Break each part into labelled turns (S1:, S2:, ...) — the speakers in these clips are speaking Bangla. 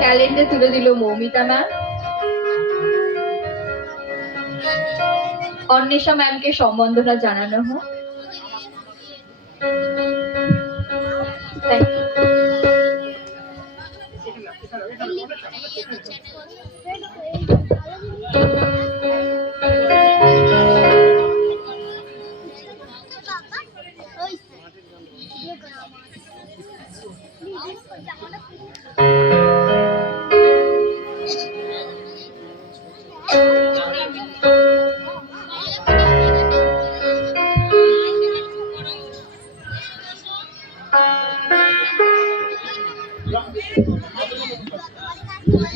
S1: ক্যালেন্ডার তুলে দিল মৌমিতা ম্যাম অন্বেষা ম্যামকে সম্বন্ধটা জানানো হোক.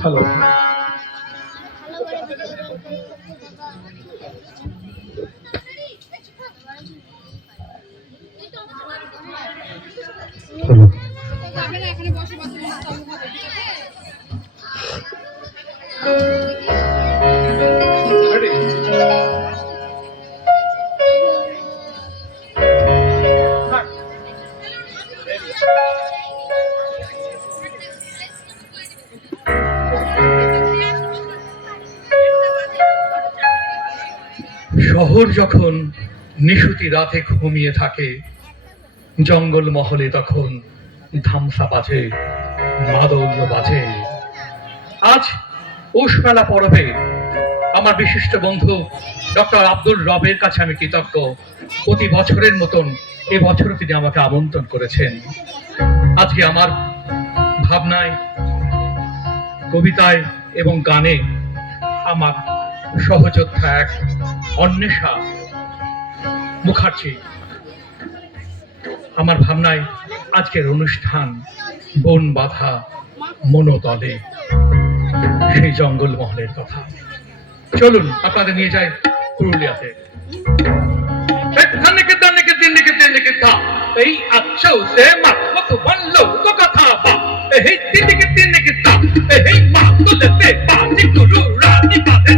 S2: Hello. শহর যখন নিশুতি রাতে ঘুমিয়ে থাকে জঙ্গল মহলে তখন ধামসা বাজে মাদল বাজে। আজ পৌষ মেলা পরবে। আমার বিশিষ্ট বন্ধু ডক্টর আব্দুল রবের কাছে আমি কৃতজ্ঞ। প্রতি বছরের মতন এবছরও তিনি আমাকে আমন্ত্রণ করেছেন। আজকে আমার ভাবনায়, কবিতায় এবং গানে আমার সহযোদ্ধা এক অন্বেষা মুখার্জি। আমার ভাবনায় আজকের অনুষ্ঠান বন বাধা মনোতলে। সেই জঙ্গল মহলের কথা। চলুন, আপনাদের নিয়ে যাই পুরুলিয়াতে। এই আচ্ছা সে মাত্র তো কথা এই দিন্যকে দিন্যকে ধা এই মা তুলতে বাজি গুরু রানী বাঁধেন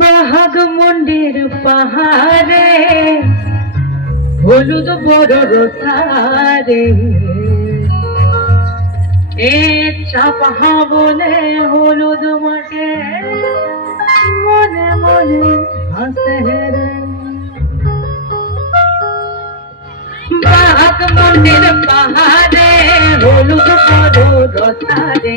S3: বাহাগ মন্দির পাহাড়ে, হলুদ বড় রসারে এ চাপা বলে হলুদ মাঠে, মনে মনে হাসে রে। মন্দির পাহাড়ে হলুদ বড় রসারে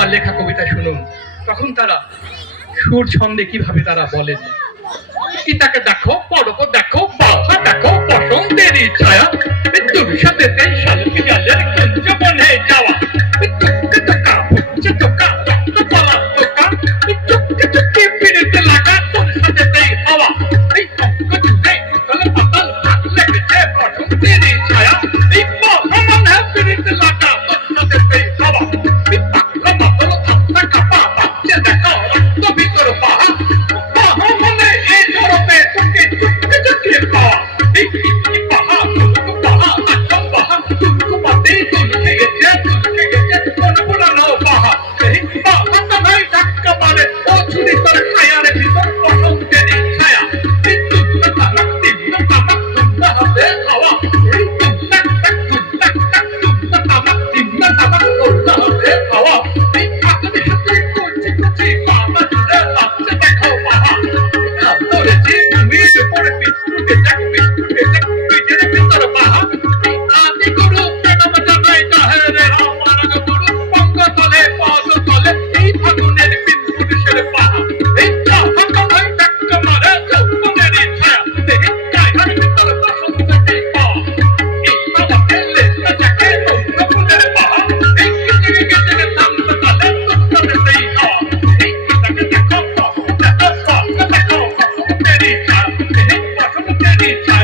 S2: আমার লেখা কবিতা শুনুন। তখন তারা সুর ছন্দে কীভাবে তারা বলেন পিতাকে দেখো? পরক দেখো বাহা হ্যাঁ, দেখো বসন্তের ছায়া। মৃত্যুর সাথে যাওয়া।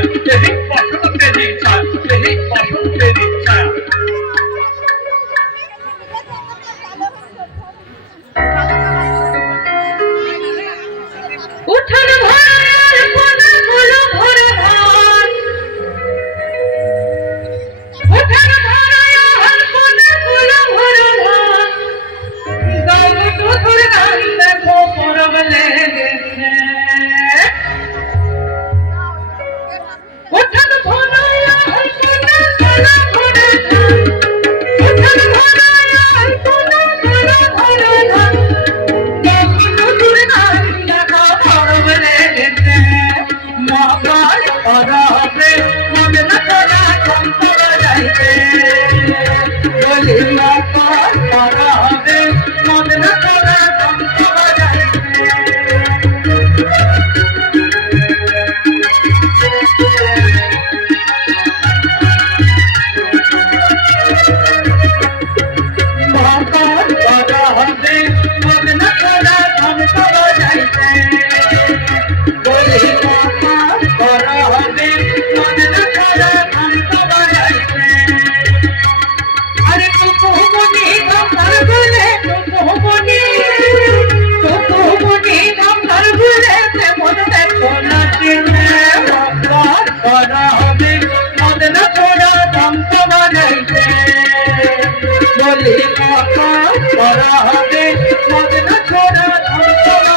S3: Thank. করা হবে? মদনা করা ধন করা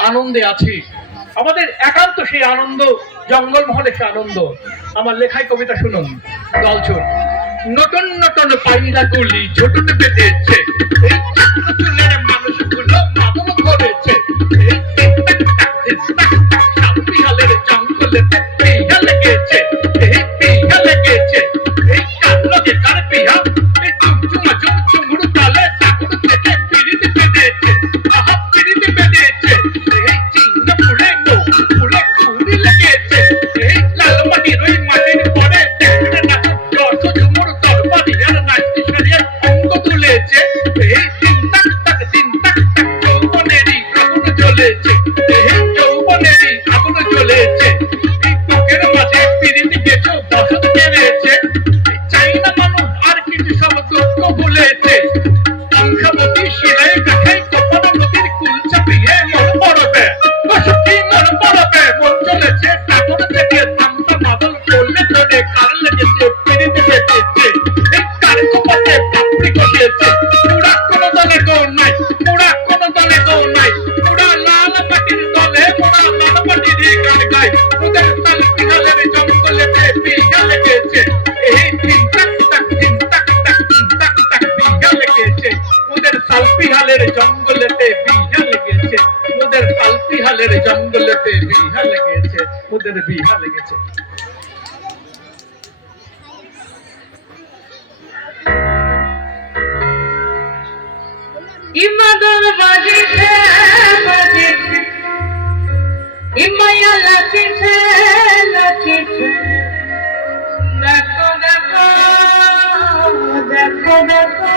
S2: আনন্দে আছি আমাদের একান্ত সেই আনন্দ জঙ্গল মহলে সে আনন্দ আমার লেখায় কবিতা শুনুন দলছুট নতুন নতুন পাইলা গুলি ছোটন পেতেছে মানুষগুলো করেছে জঙ্গলে লেগেছে তাদের বিহা লেগেছে।
S3: ইমাদর বাজিছে বাজিছে। ইমায়া লাচিছে লাচিছে। দেখো দেখো দেখো দেখো।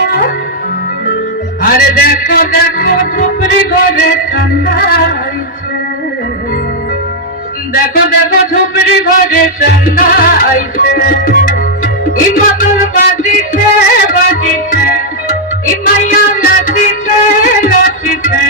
S3: আরে দেখো দেখো, ঝুপড়ি ঘরে কান্দাইছে। দেখো দেখো ঝুপড়ি ঘরে চন্দা আইছে ই মতন বাজিছে বাজিছে ই মাইয়া নাচিছে নাচিছে।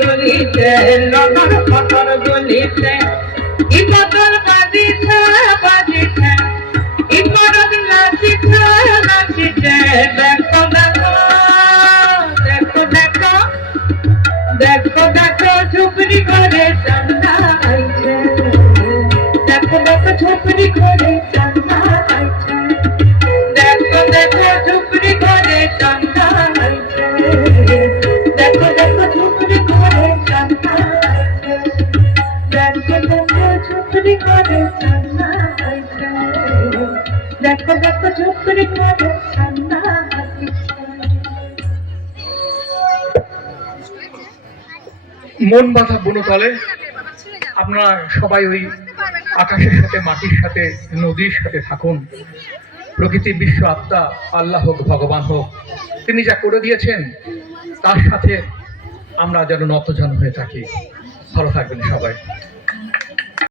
S3: গলিতে লতার পাতার গলিতে ইবাদত বাজিছে বাজিছে ইবাদত নাচিছে নাচিছে। দেখো দেখো দেখো দেখো দেখো দেখো, ঝুপড়ি করে করে আইছে দেখো দেখো করে
S2: মন বাঁধা বনতলে আপনারা সবাই ওই আকাশের সাথে মাটির সাথে নদীর সাথে থাকুন। প্রকৃতি বিশ্ব আত্মা আল্লাহ হোক ভগবান হোক। তিনি যা করে দিয়েছেন তার সাথে আমরা যেন নতজন হয়ে থাকি। ভালো থাকবেন সবাই।